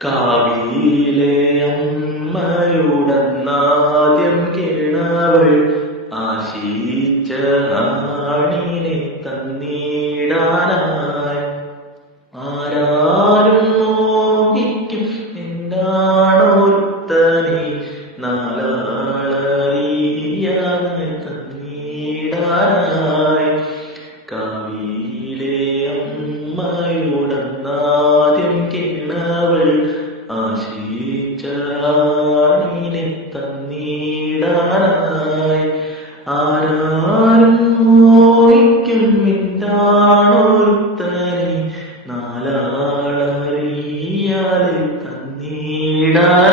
കാവിയിലെ അമ്മയുടന്നാദ്യം കിണവൾ ആശിച്ച ആണിനെ തന്നിടാനായി ആരാരും മോഹിക്കും എന്താണോർത്തനെ നാളറിയാതെ തന്നിടാനായി കാവിയിലെ അമ്മയുടന്നാദ്യം കിണവൾ ആശിച്ച ആണിനെ തന്നിടാനായി ആരാരും മോഹിക്കും എന്താണോർത്തനെ നാളറിയാതെ തന്നിടാനായി